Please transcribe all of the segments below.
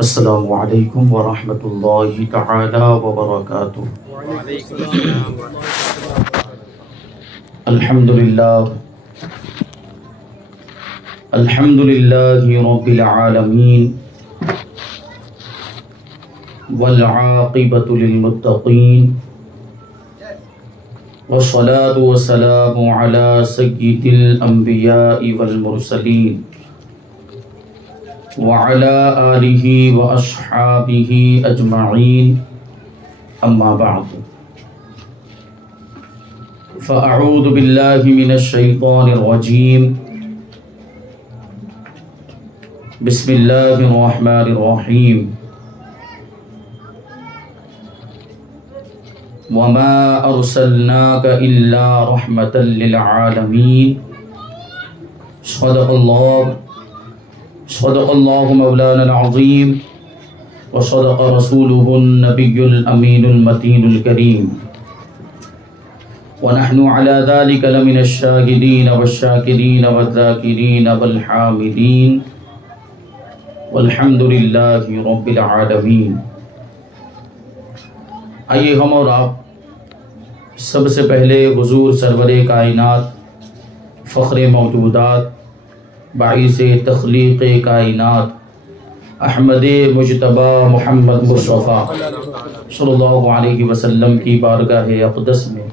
السلام علیکم ورحمۃ اللہ تعالی وبرکاتہ۔ الحمد للہ رب العالمین والعاقبۃ للمتقین والصلاة والسلام علی سید الانبیاء والمرسلین وعلى آلہ واصحابہ اجمعین، اما بعد فاعوذ باللہ من الشیطان الرجیم، بسم اللہ الرحمن الرحیم۔ وما ارسلناک الا رحمۃ للعالمین، صدق اللہ مولانا العظیم وصدق رسولہ النبی الامین المتین الکریم، ونحن علی ذلک لمن الشاہدین والشاکرین والذاکرین والحامدین، والحمد للہ رب العالمین۔ آئیے ہم اور آپ سب سے پہلے حضور سرور کائنات، فخر موجودات، باعث تخلیق کائنات، احمد مجتبی محمد مصطفیٰ صلی اللہ علیہ وسلم کی بارگاہ اقدس میں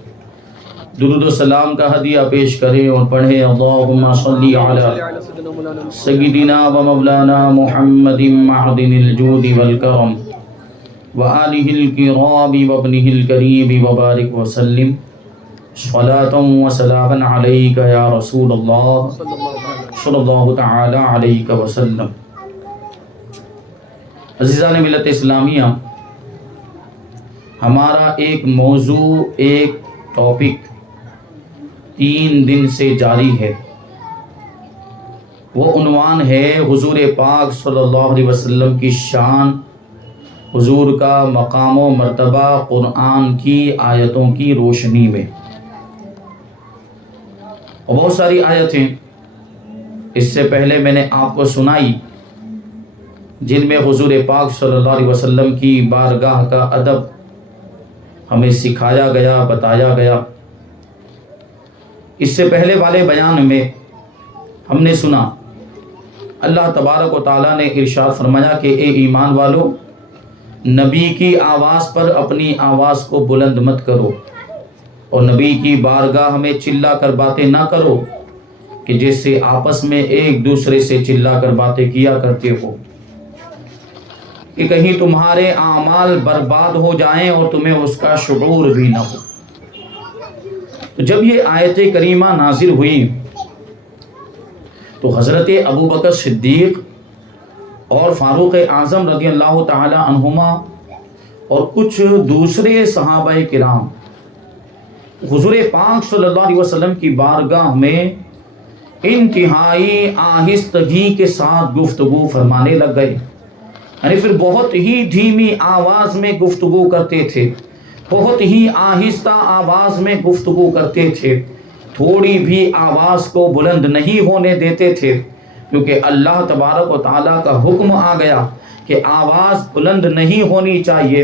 درود و سلام کا ہدیہ پیش کریں اور پڑھیں، اللہم صلی علی سیدنا و مولانا محمد معدن الجود والکرم وآلہ الکرام وابنہ الکریم وبارک وسلم صلاۃ و سلاما علیک یا رسول اللہ صلی اللہ تعالی علیہ وسلم۔ عزیزان ملت اسلامیہ، ہمارا ایک موضوع، ایک ٹاپک 3 دن سے جاری ہے۔ وہ عنوان ہے حضور پاک صلی اللہ علیہ وسلم کی شان، حضور کا مقام و مرتبہ قرآن کی آیتوں کی روشنی میں۔ اور بہت ساری آیتیں اس سے پہلے میں نے آپ کو سنائی جن میں حضور پاک صلی اللہ علیہ وسلم کی بارگاہ کا ادب ہمیں سکھایا گیا، بتایا گیا۔ اس سے پہلے والے بیان میں ہم نے سنا اللہ تبارک و تعالیٰ نے ارشاد فرمایا کہ اے ایمان والو، نبی کی آواز پر اپنی آواز کو بلند مت کرو، اور نبی کی بارگاہ میں چلا کر باتیں نہ کرو کہ جیسے آپس میں ایک دوسرے سے چلا کر باتیں کیا کرتے ہو کہ کہیں تمہارے اعمال برباد ہو جائیں اور تمہیں اس کا شعور بھی نہ ہو۔ تو جب یہ آیت کریمہ نازل ہوئی تو حضرت ابوبکر صدیق اور فاروق اعظم رضی اللہ تعالی عنہما اور کچھ دوسرے صحابہ کرام حضور پاک صلی اللہ علیہ وسلم کی بارگاہ میں انتہائی آہستگی کے ساتھ گفتگو فرمانے لگ گئے، یعنی پھر بہت ہی دھیمی آواز میں گفتگو کرتے تھے، بہت ہی آہستہ آواز میں گفتگو کرتے تھے، تھوڑی بھی آواز کو بلند نہیں ہونے دیتے تھے، کیونکہ اللہ تبارک و تعالیٰ کا حکم آ گیا کہ آواز بلند نہیں ہونی چاہیے،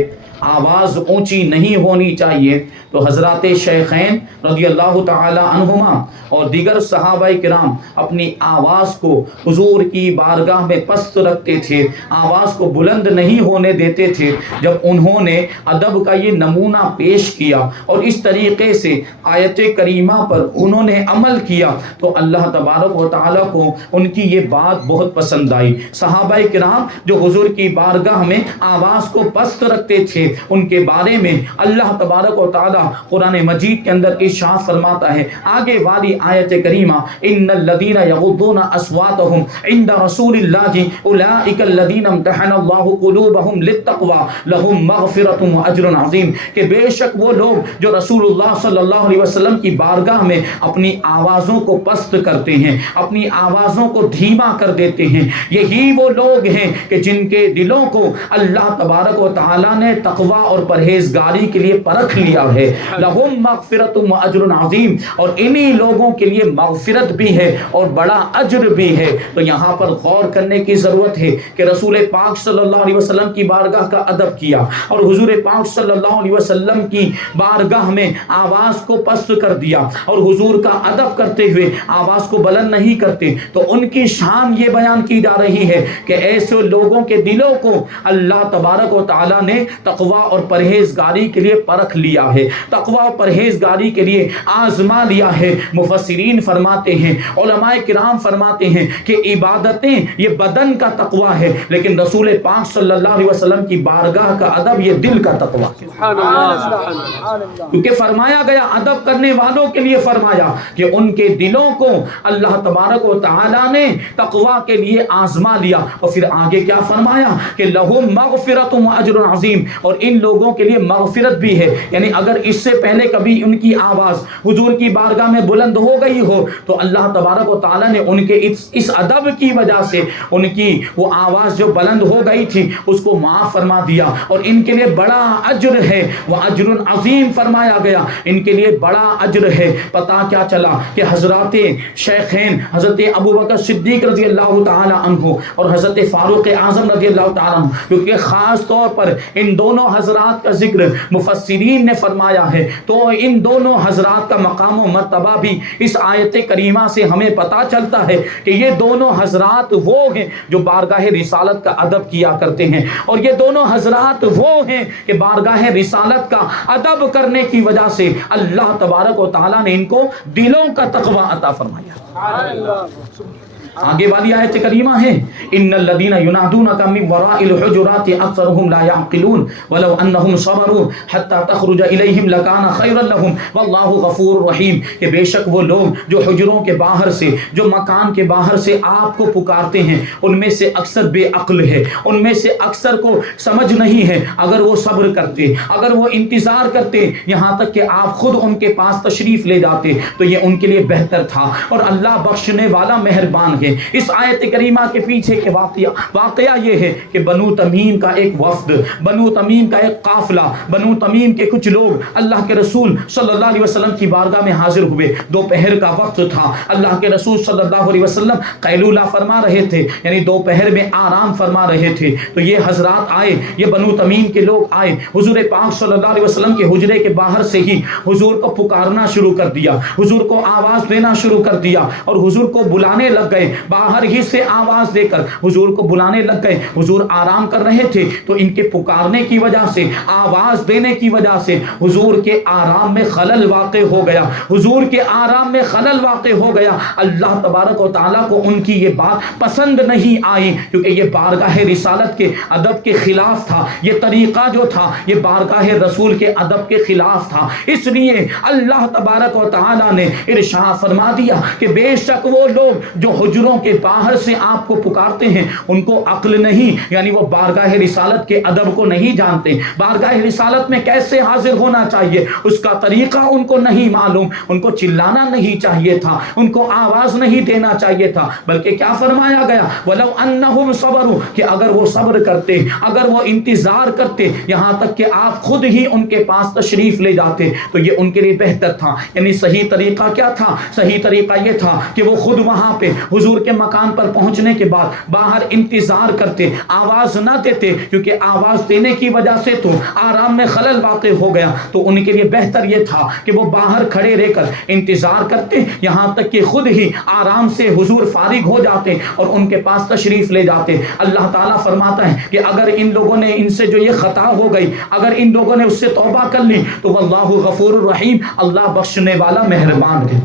آواز اونچی نہیں ہونی چاہیے۔ تو حضرات شیخین رضی اللہ تعالی عنہما اور دیگر صحابہ کرام اپنی آواز کو حضور کی بارگاہ میں پست رکھتے تھے، آواز کو بلند نہیں ہونے دیتے تھے۔ جب انہوں نے ادب کا یہ نمونہ پیش کیا اور اس طریقے سے آیت کریمہ پر انہوں نے عمل کیا تو اللہ تبارک و تعالیٰ کو ان کی یہ بات بہت پسند آئی۔ صحابہ کرام جو حضور کی بارگاہ میں آواز کو پست رکھتے تھے، ان کے بارے میں اللہ تبارک و تعالیٰ قرآن مجید کے اندر ارشاد فرماتا ہے، آگے والی آیت کریمہ، ان الذین یغضون اصواتهم عند رسول اللہ اولئک الذین امتحن اللہ قلوبهم للتقوی لهم مغفرۃ واجر عظیم، کہ بے شک وہ لوگ جو رسول اللہ صلی اللہ علیہ وسلم کی بارگاہ میں اپنی آوازوں کو پست کرتے ہیں، اپنی آوازوں کو دھیما کر دیتے ہیں۔ یہی وہ لوگ ہیں کہ جن کے دلوں کو اللہ تبارک و تعالیٰ نے تقوی اور پرہیزگاری کے لیے پرکھ لیا ہے۔ لہم مغفرۃ و اجر عظیم، اور انہی لوگوں کے لیے مغفرت بھی ہے اور بڑا اجر بھی ہے۔ تو یہاں پر غور کرنے کی ضرورت ہے کہ رسول پاک صلی اللہ علیہ وسلم کی بارگاہ کا ادب کیا اور حضور پاک صلی اللہ علیہ وسلم کی بارگاہ میں آواز کو پست کر دیا، اور حضور کا ادب کرتے ہوئے آواز کو بلند نہیں کرتے، تو ان کی شان یہ بیان کی جا رہی ہے کہ ایسے لوگوں کے دلوں کو اللہ تبارک و تعالیٰ نے تقوی اور پرہیزگاری کے لیے پرکھ لیا ہے، تقوی اور پرہیزگاری کے لیے آزما لیا ہے۔ مفسرین فرماتے ہیں، علماء کرام فرماتے ہیں کہ عبادتیں یہ بدن کا تقوی ہے، لیکن رسول پاک صلی اللہ علیہ وسلم کی بارگاہ کا ادب یہ دل کا تقوی ہے۔ کیونکہ فرمایا گیا ادب کرنے والوں کے لیے فرمایا کہ ان کے دلوں کو اللہ تبارک و تعالیٰ نے تقوی کے لیے آزما لیا، اور پھر آگے کیا فرمایا کہ لہم مغفرۃ و اجر عظیم، اور ان لوگوں کے لیے مغفرت بھی ہے۔ یعنی اگر اس سے پہلے کبھی ان کی آواز حضور کی بارگاہ میں بلند ہو گئی ہو تو اللہ تبارک و تعالیٰ نے ان کے اس ادب کی وجہ سے ان کی وہ آواز جو بلند ہو گئی تھی اس کو معاف فرما دیا، اور ان کے لیے بڑا اجر ہے، وہ اجر عظیم فرمایا گیا، ان کے لیے بڑا اجر ہے۔ پتہ کیا چلا کہ حضرات شیخین حضرت ابوبکر صدیق رضی اللہ تعالی عنہ اور حضرت فاروق اعظم رضی اللہ تعالی عنہ، کیونکہ خاص طور پر ان دونوں حضرات کا ذکر مفسرین نے فرمایا ہے، تو ان دونوں حضرات کا مقام و مرتبہ بھی اس آیت کریمہ سے ہمیں پتہ چلتا ہے کہ یہ دونوں حضرات وہ ہیں جو بارگاہ رسالت کا ادب کیا کرتے ہیں، اور یہ دونوں حضرات وہ ہیں کہ بارگاہ رسالت کا ادب کرنے کی وجہ سے اللہ تبارک و تعالیٰ نے ان کو دلوں کا تقوی عطا فرمایا۔ آگے والی آیت کریمہ ہے ان الذین ینادونک من وراء الحجرات اکثرهم لا يعقلون ولو انهم صبروا حتى تخرج الیہم لکان خیرا لهم واللہ غفور رحیم، کہ بے شک وہ لوگ جو حجروں کے باہر سے، جو مکان کے باہر سے آپ کو پکارتے ہیں، ان میں سے اکثر بے عقل ہے، ان میں سے اکثر کو سمجھ نہیں ہے۔ اگر وہ صبر کرتے، اگر وہ انتظار کرتے یہاں تک کہ آپ خود ان کے پاس تشریف لے جاتے تو یہ ان کے لیے بہتر تھا، اور اللہ بخشنے والا مہربان ہے۔ اس آیت کریمہ کے پیچھے کے واقعہ یہ ہے کہ بنو تمیم کا ایک وفد، بنو تمیم کا ایک قافلہ، بنو تمیم کے کچھ لوگ اللہ کے رسول صلی اللہ علیہ وسلم کی بارگاہ میں حاضر ہوئے۔ دوپہر کا وقت تھا، اللہ کے رسول صلی اللہ علیہ وسلم قیلولہ فرما رہے تھے، یعنی دوپہر میں آرام فرما رہے تھے۔ تو یہ حضرات آئے، یہ بنو تمیم کے لوگ آئے، حضور پاک صلی اللہ علیہ وسلم کے حجرے کے باہر سے ہی حضور کو پکارنا شروع کر دیا، حضور کو آواز دینا شروع کر دیا، اور حضور کو بلانے لگ گئے، باہر ہی سے آواز دے کر حضور کو بلانے لگ گئے۔ حضور آرام کر رہے تھے تو ان کے پکارنے کی وجہ سے، آواز دینے کی وجہ سے حضور کے آرام میں خلل واقع ہو گیا، حضور کے آرام میں خلل واقع ہو گیا۔ اللہ تبارک و تعالیٰ کو ان کی یہ بات پسند نہیں آئی، کیونکہ یہ بارگاہ رسالت کے ادب کے خلاف تھا، یہ طریقہ جو تھا یہ بارگاہ رسول کے ادب کے خلاف تھا۔ اس لیے اللہ تبارک و تعالیٰ نے ارشاد فرما دیا کہ بے شک وہ لوگ جو حجروں کے باہر سے آپ کو پکارتے ہیں ان کو عقل نہیں، یعنی وہ بارگاہ رسالت کے ادب کو نہیں جانتے، بارگاہ رسالت میں کیسے حاضر ہونا چاہیے اس کا طریقہ ان کو نہیں معلوم، ان کو چلانا نہیں چاہیے تھا، ان کو آواز نہیں دینا چاہیے تھا، بلکہ کیا فرمایا گیا وَلَوْ أَنَّهُمْ صَبَرُوا، کہ اگر وہ صبر کرتے، اگر وہ انتظار کرتے یہاں تک کہ آپ خود ہی ان کے پاس تشریف لے جاتے تو یہ ان کے لیے بہتر تھا۔ یعنی صحیح طریقہ کیا تھا؟ صحیح طریقہ یہ تھا کہ وہ خود وہاں پہ حضور کے مکان پر پہنچنے کے بعد باہر انتظار کرتے، آواز نہ دیتے، کیونکہ آواز دینے کی وجہ سے تو آرام میں خلل واقع ہو گیا۔ تو ان کے لیے بہتر یہ تھا کہ وہ باہر کھڑے رہ کر انتظار کرتے یہاں تک کہ خود ہی آرام سے حضور فارغ ہو جاتے اور ان کے پاس تشریف لے جاتے۔ اللہ تعالیٰ فرماتا ہے کہ اگر ان لوگوں نے، ان سے جو یہ خطا ہو گئی، اگر ان لوگوں نے اس سے توبہ کر لی تو واللہ غفور الرحیم، اللہ بخشنے والا مہربان ہے،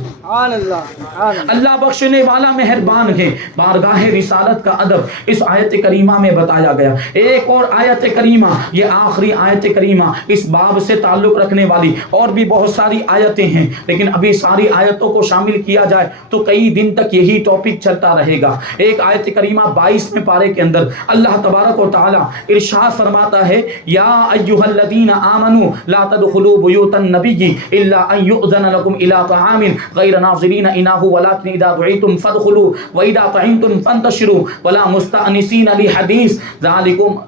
اللہ بخشنے والا مہربان ہے۔ بارگاہ رسالت کا ادب اس آیت کریمہ میں بتایا گیا۔ ایک اور آیت کریمہ، یہ آخری آیت کریمہ اس باب سے تعلق رکھنے والی اور بھی بہت ساری آیتیں ہیں، لیکن ابھی ساری آیتوں کو شامل کیا جائے تو کئی دن تک یہی ٹاپک چلتا رہے گا۔ ایک آیت کریمہ 22 پارے کے اندر اللہ تبارک و تعالی ارشاد فرماتا ہے یا ایھا الذین آمنوا لا تدخلوا بیوت النبی الا ان یؤذن لکم الی طعام غیر ناظرین انه ولكن اذا دعيتم فادخلوا واذا طعمتم فانتشروا ولا مستأنسین لحدیث ذالکم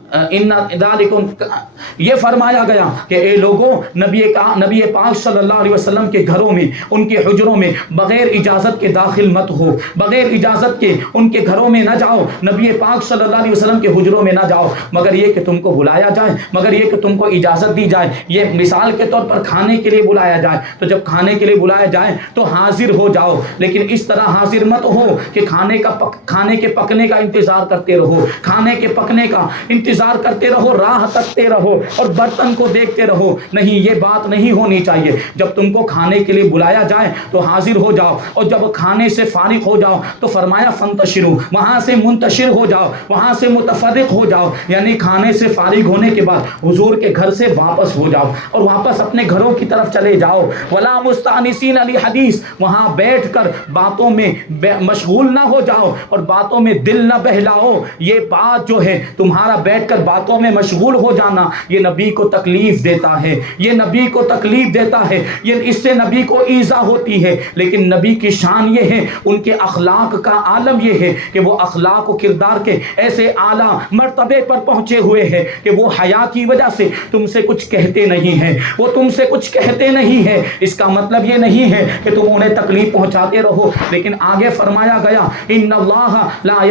یہ فرمایا گیا کہ اے لوگوں نبی پاک صلی اللہ علیہ وسلم کے گھروں میں ان کے حجروں میں بغیر اجازت کے داخل مت ہو، بغیر اجازت کے ان کے گھروں میں نہ جاؤ، نبی پاک صلی اللہ علیہ وسلم کے حجروں میں نہ جاؤ مگر یہ کہ تم کو بلایا جائے، مگر یہ کہ تم کو اجازت دی جائے۔ یہ مثال کے طور پر کھانے کے لیے بلایا جائے تو جب کھانے کے لیے بلایا جائے تو حاضر ہو جاؤ، لیکن اس طرح حاضر مت ہو کہ کھانے کے پکنے کا انتظار کرتے رہو، کھانے کے پکنے کا انتظار کرتے رہو، راہ تکتے رہو اور برتن کو دیکھتے رہو۔ نہیں، یہ بات نہیں ہونی چاہیے۔ جب تم کو کھانے کے لیے بلایا جائے تو حاضر ہو جاؤ، اور جب کھانے سے فارغ ہو جاؤ تو فرمایا فانتشروا، وہاں سے منتشر ہو جاؤ، وہاں سے متفرق ہو جاؤ، یعنی کھانے سے فارغ ہونے کے بعد حضور کے گھر سے واپس ہو جاؤ اور واپس اپنے گھروں کی طرف چلے جاؤ۔ ولا مستأنسین لحدیث، وہاں بیٹھ کر باتوں میں مشغول نہ ہو جاؤ اور باتوں میں دل نہ بہلاؤ۔ یہ بات جو ہے تمہارا بیٹھ کر باتوں میں مشغول ہو جانا، یہ نبی کو تکلیف دیتا ہے، یہ نبی کو تکلیف دیتا ہے، یہ اس سے نبی کو ایذا ہوتی ہے۔ لیکن نبی کی شان یہ ہے، ان کے اخلاق کا عالم یہ ہے کہ وہ اخلاق و کردار کے ایسے اعلیٰ مرتبے پر پہنچے ہوئے ہیں کہ وہ حیا کی وجہ سے تم سے کچھ کہتے نہیں ہیں، وہ تم سے کچھ کہتے نہیں ہیں۔ اس کا مطلب یہ نہیں ہے کہ تم انہیں تکلیف پہنچاتے رہو، لیکن آگے فرمایا گیا ان اللہ لا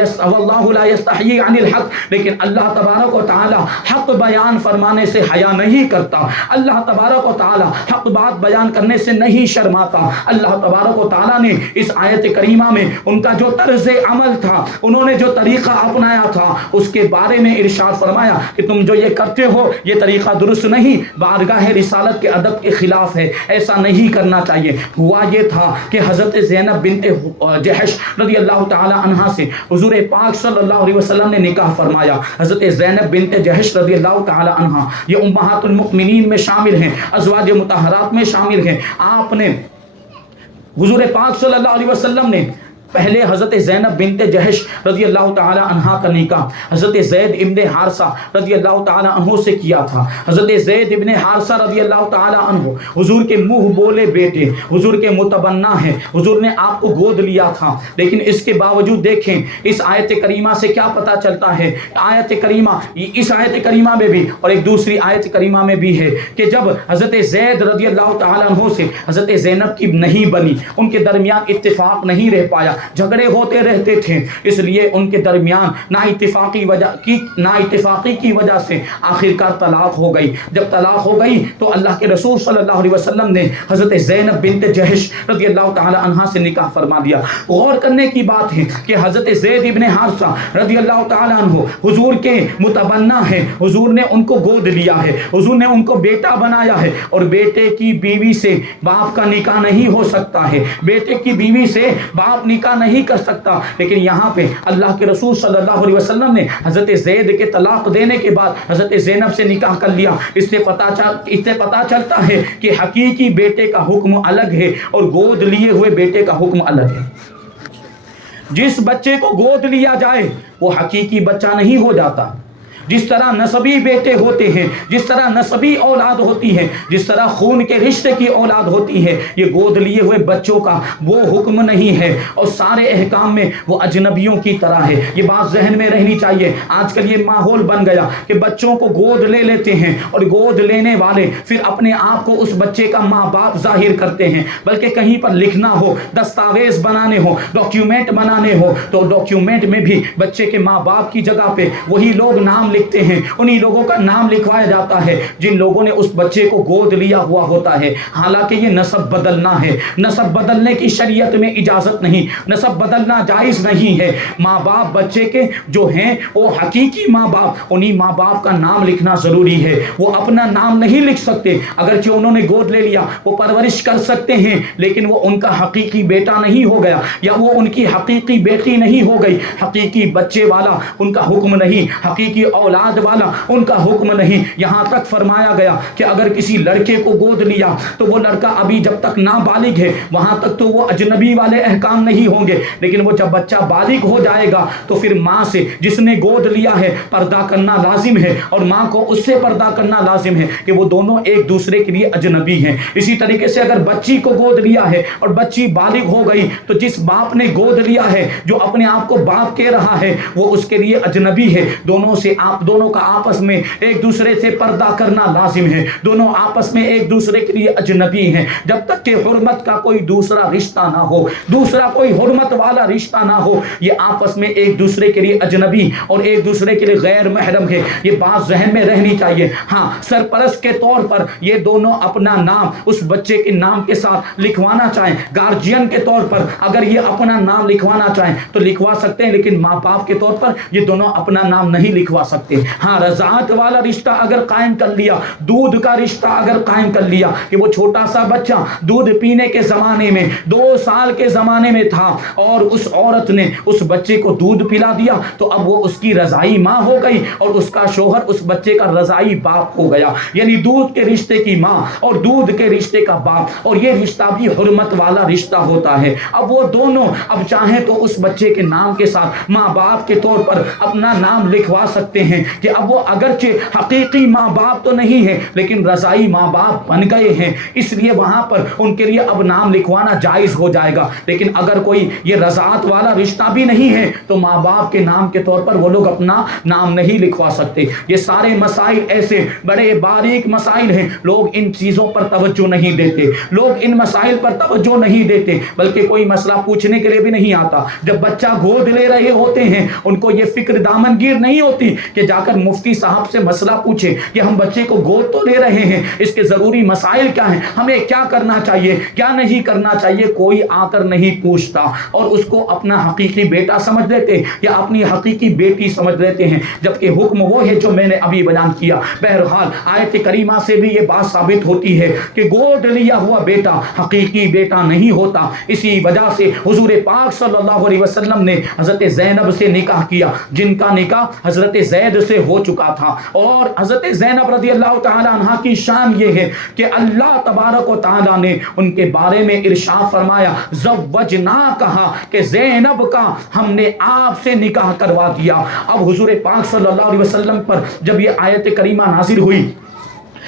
یستحیی عن الحق، لیکن اللہ تبارک و تعالی حق بیان فرمانے سے حیا نہیں کرتا، اللہ تبارک و تعالی حق بات بیان کرنے سے نہیں شرماتا۔ اللہ تبارک و تعالی نے اس آیت کریمہ میں ان کا جو طرز عمل تھا، انہوں نے جو طریقہ اپنایا تھا، اس کے بارے میں ارشاد فرمایا کہ تم جو یہ کرتے ہو یہ طریقہ درست نہیں، بارگاہ رسالت کے ادب کے خلاف ہے، ایسا نہیں کرنا چاہیے۔ ہوا یہ تھا کہ حضرت زینب بنت جحش رضی اللہ تعالی عنہا سے حضور پاک صلی اللہ علیہ وسلم نے نکاح فرمایا۔ حضرت زینب بنت جحش رضی اللہ تعالی عنہا یہ امہات المؤمنین میں شامل ہیں، ازواج مطہرات میں شامل ہیں۔ آپ نے حضور پاک صلی اللہ علیہ وسلم نے پہلے حضرت زینب بنت جحش رضی اللہ تعالی عنہا کا نکاح حضرت زید ابن حارثہ رضی اللہ تعالی عنہ سے کیا تھا۔ حضرت زید ابن حارثہ رضی اللہ تعالی عنہ حضور کے منہ بولے بیٹے، حضور کے متبنہ ہیں، حضور نے آپ کو گود لیا تھا، لیکن اس کے باوجود دیکھیں اس آیت کریمہ سے کیا پتہ چلتا ہے۔ آیت کریمہ، اس آیت کریمہ میں بھی اور ایک دوسری آیت کریمہ میں بھی ہے کہ جب حضرت زید رضی اللہ تعالی عنہ سے حضرت زینب کی نہیں بنی، ان کے درمیان اتفاق نہیں رہ پایا، جھگڑے ہوتے رہتے تھے، اس لیے ان کے درمیان نا اتفاقی کی وجہ سے آخرکار طلاق ہو گئی۔ جب طلاق ہو گئی تو اللہ کے رسول صلی اللہ علیہ وسلم نے حضرت زینب بنت جحش رضی اللہ تعالی عنہا سے نکاح فرما دیا۔ غور کرنے کی بات ہے کہ حضرت زید ابن حارثہ رضی اللہ تعالی عنہ حضور کے متبنہ ہیں، حضور نے ان کو گود لیا ہے، حضور نے ان کو بیٹا بنایا ہے، اور بیٹے کی بیوی سے باپ کا نکاح نہیں ہو سکتا ہے، بیٹے کی بیوی سے باپ نکاح نہیں کر سکتا۔ لیکن یہاں پہ اللہ کے رسول صلی اللہ علیہ وسلم نے حضرت زید کے طلاق دینے کے بعد حضرت زینب سے نکاح کر لیا۔ اس سے پتہ چلتا ہے کہ حقیقی بیٹے کا حکم الگ ہے اور گود لیے ہوئے بیٹے کا حکم الگ ہے۔ جس بچے کو گود لیا جائے وہ حقیقی بچہ نہیں ہو جاتا۔ جس طرح نسبی بیٹے ہوتے ہیں، جس طرح نسبی اولاد ہوتی ہے، جس طرح خون کے رشتے کی اولاد ہوتی ہے، یہ گود لیے ہوئے بچوں کا وہ حکم نہیں ہے، اور سارے احکام میں وہ اجنبیوں کی طرح ہے۔ یہ بات ذہن میں رہنی چاہیے۔ آج کل یہ ماحول بن گیا کہ بچوں کو گود لے لیتے ہیں اور گود لینے والے پھر اپنے آپ کو اس بچے کا ماں باپ ظاہر کرتے ہیں، بلکہ کہیں پر لکھنا ہو، دستاویز بنانے ہو، ڈاکیومنٹ بنانے ہو تو ڈاکیومنٹ میں بھی بچے کے ماں باپ کی جگہ پہ وہی لوگ نام لکھتے ہیں، انہی لوگوں کا نام لکھوایا جاتا ہے جن لوگوں نے اس بچے کو گود لیا ہوا ہوتا ہے۔ حالانکہ یہ نسب بدلنا ہے، نسب بدلنے کی شریعت میں اجازت نہیں، نسب بدلنا جائز نہیں ہے۔ ماں باپ بچے کے جو ہیں وہ حقیقی ماں باپ، انہی ماں باپ کا نام لکھنا ضروری ہے۔ وہ اپنا نام نہیں لکھ سکتے، اگرچہ انہوں نے گود لے لیا، وہ پرورش کر سکتے ہیں، لیکن وہ ان کا حقیقی بیٹا نہیں ہو گیا، یا وہ ان کی حقیقی بیٹی نہیں ہو گئی۔ حقیقی بچے والا ان کا حکم نہیں، حقیقی اولاد والا ان کا حکم نہیں. یہاں تک فرمایا گیا کہ اگر کسی لڑکے کو گود لیا تو وہ لڑکا ابھی جب تک نابالغ ہے وہاں تک تو وہ اجنبی والے احکام نہیں ہوں گے، لیکن وہ جب بچہ بالغ ہو جائے گا تو پھر ماں سے جس نے گود لیا ہے پردہ کرنا لازم ہے، اور ماں کو اس سے پردہ کرنا لازم ہے کہ وہ دونوں ایک دوسرے کے لیے اجنبی ہیں. اسی طریقے سے اگر بچی کو گود لیا ہے اور بچی بالغ ہو گئی تو جس باپ نے گود لیا ہے، جو اپنے آپ کو باپ کہہ رہا ہے، وہ اس کے لیے اجنبی ہے. دونوں کا آپس میں ایک دوسرے سے پردہ کرنا لازم ہے. دونوں آپس میں ایک دوسرے کے لیے اجنبی ہیں جب تک کہ حرمت کا کوئی دوسرا رشتہ نہ ہو، دوسرا کوئی حرمت والا رشتہ نہ ہو. یہ آپس میں ایک دوسرے کے لیے اجنبی اور ایک دوسرے کے لیے غیر محرم ہے. یہ بات ذہن میں رہنی چاہیے. ہاں، سرپرست کے طور پر یہ دونوں اپنا نام اس بچے کے نام کے ساتھ لکھوانا چاہیں، گارجین کے طور پر اگر یہ اپنا نام لکھوانا چاہیں تو لکھوا سکتے ہیں، لیکن ماں باپ کے طور پر یہ دونوں اپنا نام نہیں لکھوا سکتے. ہاں، رضاعت والا رشتہ اگر قائم کر لیا، دودھ کا رشتہ اگر قائم کر لیا کہ وہ چھوٹا سا بچہ دودھ پینے کے زمانے میں 2 سال کے زمانے میں تھا اور اس عورت نے اس بچے کو دودھ پلا دیا تو اب وہ اس کی رضائی ماں ہو گئی اور اس کا شوہر اس بچے کا رضائی باپ ہو گیا. یعنی دودھ کے رشتے کی ماں اور دودھ کے رشتے کا باپ، اور یہ رشتہ بھی حرمت والا رشتہ ہوتا ہے. اب وہ دونوں اب چاہیں تو اس بچے کے نام کے ساتھ ماں باپ کے طور پر اپنا نام لکھوا سکتے ہیں کہ اب وہ اگرچہ حقیقی ماں باپ تو نہیں ہے لیکن رضائی ماں باپ بن گئے ہیں، اس لیے وہاں پر ان کے لیے اب نام لکھوانا جائز ہو جائے گا. لیکن اگر کوئی یہ رضاعت والا رشتہ بھی نہیں ہے تو ماں باپ کے نام کے طور پر وہ لوگ اپنا نام نہیں لکھوا سکتے. یہ سارے مسائل ایسے بڑے باریک مسائل ہیں، لوگ ان چیزوں پر توجہ نہیں دیتے، لوگ ان مسائل پر توجہ نہیں دیتے، بلکہ کوئی مسئلہ پوچھنے کے لیے بھی نہیں آتا. جب بچہ گود لے رہے ہوتے ہیں ان کو یہ فکر دامنگیر نہیں ہوتی کہ جا کر مفتی صاحب سے مسئلہ پوچھے کہ ہم بچے کو گود تو لے رہے ہیں، اس کے ضروری مسائل کیا ہیں، ہمیں کیا کرنا چاہیے کیا نہیں کرنا چاہیے. کوئی آ کر نہیں پوچھتا اور اس کو اپنا حقیقی بیٹا سمجھ لیتے یا اپنی حقیقی بیٹی سمجھ لیتے ہیں، جبکہ حکم وہ ہے جو میں نے ابھی بیان کیا. بہرحال آیت کریمہ سے بھی یہ بات ثابت ہوتی ہے کہ گود لیا ہوا بیٹا حقیقی بیٹا نہیں ہوتا. اسی وجہ سے حضور پاک صلی اللہ علیہ وسلم نے حضرت زینب سے نکاح کیا جن کا نکاح حضرت زید سے ہو چکا تھا. اور حضرت زینب رضی اللہ تعالی عنہ کی شان یہ ہے کہ اللہ تبارک و تعالی نے ان کے بارے میں ارشاد فرمایا زوجنا، کہا کہ زینب کا ہم نے آپ سے نکاح کروا دیا. اب حضور پاک صلی اللہ علیہ وسلم پر جب یہ آیت کریمہ نازل ہوئی،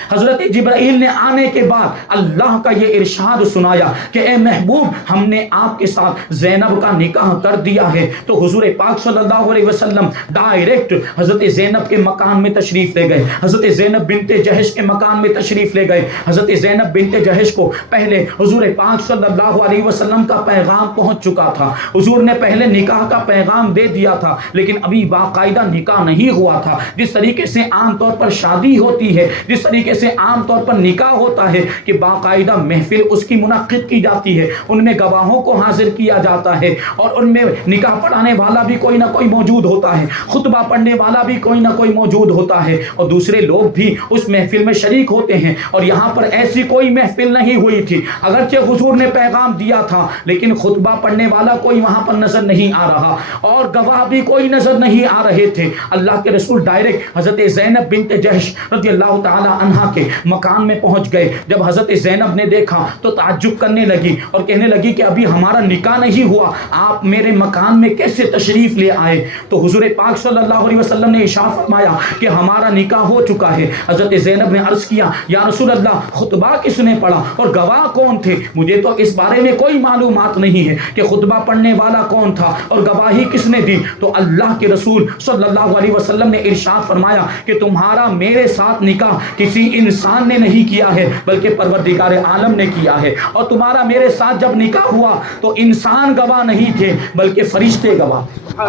حضرت جبرائیل نے آنے کے بعد اللہ کا یہ ارشاد سنایا کہ اے محبوب ہم نے آپ کے ساتھ زینب کا نکاح کر دیا ہے. تو حضور پاک صلی اللہ علیہ وسلم ڈائریکٹ حضرت زینب کے مکان میں تشریف لے گئے، حضرت زینب بنت جہش کے مکان میں تشریف لے گئے. حضرت زینب بنت جہش کو پہلے حضور پاک صلی اللہ علیہ وسلم کا پیغام پہنچ چکا تھا. حضور نے پہلے نکاح کا پیغام دے دیا تھا لیکن ابھی باقاعدہ نکاح نہیں ہوا تھا. جس طریقے سے عام طور پر شادی ہوتی ہے، جس طریقے سے عام طور پر نکاح ہوتا ہے کہ باقاعدہ محفل اس کی منعقد کی جاتی ہے، ان میں گواہوں کو حاضر کیا جاتا ہے اور ان میں نکاح پڑھانے والا بھی کوئی نہ کوئی موجود ہوتا ہے، خطبہ پڑھنے والا بھی کوئی نہ کوئی موجود ہوتا ہے اور دوسرے لوگ بھی اس محفل میں شریک ہوتے ہیں. اور یہاں پر ایسی کوئی محفل نہیں ہوئی تھی، اگرچہ حضور نے پیغام دیا تھا لیکن خطبہ پڑھنے والا کوئی وہاں پر نظر نہیں آ رہا اور گواہ بھی کوئی نظر نہیں آ رہے تھے. اللہ کے رسول ڈائریکٹ حضرت زینب بنت جہش رضی اللہ تعالی عنہا کے مکان میں پہنچ گئے. جب حضرت زینب نے دیکھا تو تعجب کرنے لگی اور کہنے لگی کہ ابھی ہمارا نکاح نہیں ہوا، آپ میرے مکان میں کیسے تشریف لے آئے؟ تو حضور پاک صلی اللہ علیہ وسلم نے ارشاد فرمایا کہ ہمارا نکاح ہو چکا ہے. حضرت زینب نے عرض کیا یا رسول اللہ خطبہ کس نے پڑھا اور گواہ کون تھے؟ مجھے تو اس بارے میں کوئی معلومات نہیں ہے کہ خطبہ پڑھنے والا کون تھا اور گواہی کس نے دی. تو اللہ کے رسول صلی اللہ علیہ وسلم نے ارشاد فرمایا کہ تمہارا میرے ساتھ نکاح کسی انسان نے نہیں کیا ہے بلکہ پروردگار عالم نے کیا ہے، اور تمہارا میرے ساتھ جب نکاح ہوا تو انسان گواہ نہیں تھے بلکہ فرشتے گواہ تھے.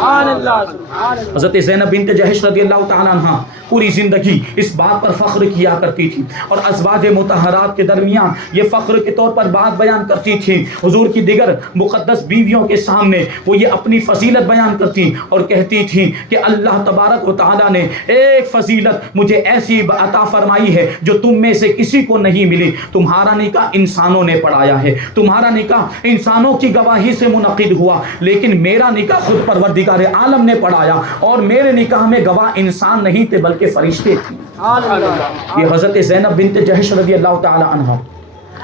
حضرت زینب بنت جہش رضی اللہ تعالی عنہ پوری زندگی اس بات پر فخر کیا کرتی تھی اور ازواج مطہرات کے درمیان یہ فخر کے طور پر بات بیان کرتی تھی. حضور کی دیگر مقدس بیویوں کے سامنے وہ یہ اپنی فضیلت بیان کرتی اور کہتی تھی کہ اللہ تبارک و تعالیٰ نے ایک فضیلت مجھے ایسی عطا فرمائی ہے جو تم میں سے کسی کو نہیں ملی. تمہارا نکاح انسانوں نے پڑھایا ہے, تمہارا نکاح انسانوں کی گواہی سے منعقد ہوا, لیکن میرا نکاح خود پروردگار عالم نے پڑھایا اور میرے نکاح میں گواہ انسان نہیں تھے بلکہ فرشتے تھے. یہ حضرت زینب بنت جہش رضی اللہ تعالی عنہا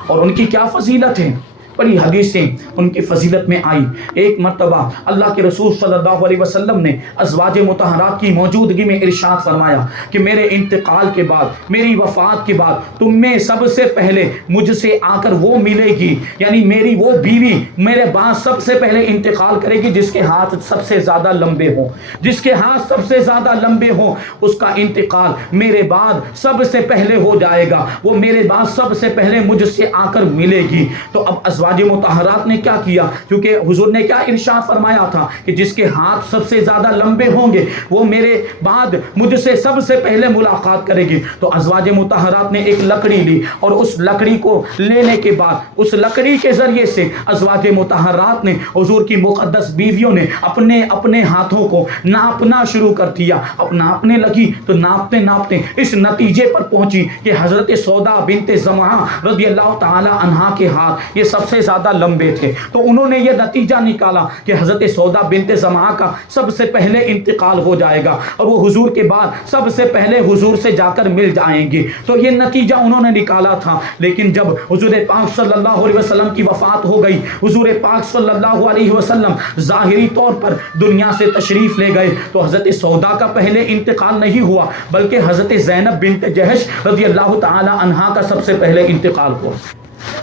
اور ان کی کیا فضیلت ہے. بڑی حدیثیں ان کی فضیلت میں آئی. ایک مرتبہ اللہ کے رسول صلی اللہ علیہ وسلم نے ازواج مطہرات کی موجودگی میں ارشاد فرمایا کہ میرے انتقال کے بعد, میری وفات کے بعد تم میں سب سے پہلے مجھ سے آ کر وہ ملے گی, یعنی میری وہ بیوی میرے بعد سب سے پہلے انتقال کرے گی جس کے ہاتھ سب سے زیادہ لمبے ہوں, جس کے ہاتھ سب سے زیادہ لمبے ہوں اس کا انتقال میرے بعد سب سے پہلے ہو جائے گا, وہ میرے بعد سب سے پہلے مجھ سے آ کر ملے گی. تو اب ازواج مطہرات نے کیا کیا, کیونکہ حضور نے کیا ارشاد فرمایا تھا کہ جس کے ہاتھ سب سے زیادہ لمبے ہوں گے وہ میرے بعد مجھ سے سب سے پہلے ملاقات کرے گی. تو ازواج مطہرات نے ایک لکڑی لی اور اس لکڑی کو لینے کے بعد اس لکڑی کے ذریعے سے ازواج مطہرات نے, حضور کی مقدس بیویوں نے اپنے اپنے ہاتھوں کو ناپنا شروع کر دیا. اب ناپنے لگی تو ناپتے ناپتے اس نتیجے پر پہنچی کہ حضرت سودا بنت زمعہ رضی اللہ تعالی عنہا کے ہاتھ یہ سب سے زیادہ لمبے تھے. تو انہوں نے یہ نتیجہ نکالا کہ حضرت سودا بنت زمعہ کا سب سے پہلے انتقال ہو جائے گا اور وہ حضور کے بعد سب سے پہلے حضور سے جا کر مل جائیں گے. تو یہ نتیجہ انہوں نے نکالا تھا. لیکن جب حضور پاک صلی اللہ علیہ وسلم کی وفات ہو گئی, حضور پاک صلی اللہ علیہ وسلم ظاہری طور پر دنیا سے تشریف لے گئے, تو حضرت سودا کا پہلے انتقال نہیں ہوا بلکہ حضرت زینب بنت جہش رضی اللہ تعالی عنہا کا سب سے پہلے انتقال ہوا.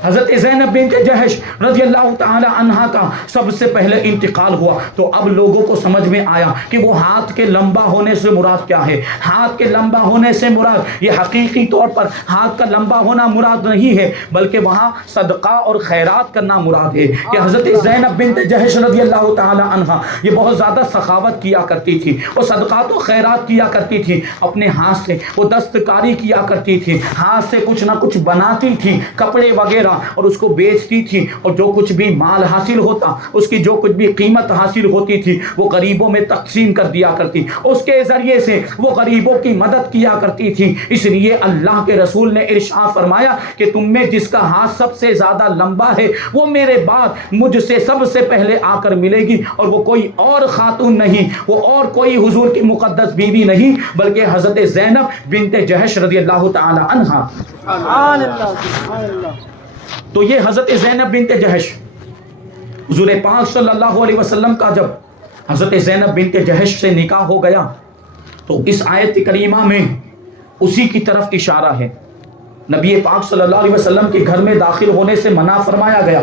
حضرت زینب بنت جہش رضی اللہ تعالی عنہا کا سب سے پہلے انتقال ہوا. تو اب لوگوں کو سمجھ میں آیا کہ وہ ہاتھ کے لمبا ہونے سے مراد کیا ہے. ہاتھ کے لمبا ہونے سے مراد یہ حقیقی طور پر ہاتھ کا لمبا ہونا مراد نہیں ہے بلکہ وہاں صدقہ اور خیرات کرنا مراد ہے. کہ حضرت زینب بنت جہش رضی اللہ تعالی عنہا یہ بہت زیادہ سخاوت کیا کرتی تھی, وہ صدقات و خیرات کیا کرتی تھی, اپنے ہاتھ سے وہ دستکاری کیا کرتی تھی, ہاتھ سے کچھ نہ کچھ بناتی تھی, کپڑے وغیرہ, اور اس کو بیچتی تھی اور جو کچھ بھی مال حاصل ہوتا, اس کی جو کچھ بھی قیمت حاصل ہوتی تھی وہ غریبوں میں تقسیم کر دیا کرتی, اس کے ذریعے سے وہ غریبوں کی مدد کیا کرتی تھی. اس لیے اللہ کے رسول نے ارشاد فرمایا کہ تم میں جس کا ہاتھ سب سے زیادہ لمبا ہے وہ میرے بعد مجھ سے سب سے پہلے آ کر ملے گی, اور وہ کوئی اور خاتون نہیں, وہ اور کوئی حضور کی مقدس بیوی نہیں بلکہ حضرت زینب بنت جہش رضی اللہ تعالی عنہا. سبحان اللہ, سبحان اللہ. تو یہ حضرت زینب بنت جہش, حضور پاک صلی اللہ علیہ وسلم کا جب حضرت زینب بنت جہش سے نکاح ہو گیا تو اس آیت کریمہ میں اسی کی طرف اشارہ ہے. نبی پاک صلی اللہ علیہ وسلم کے گھر میں داخل ہونے سے منع فرمایا گیا,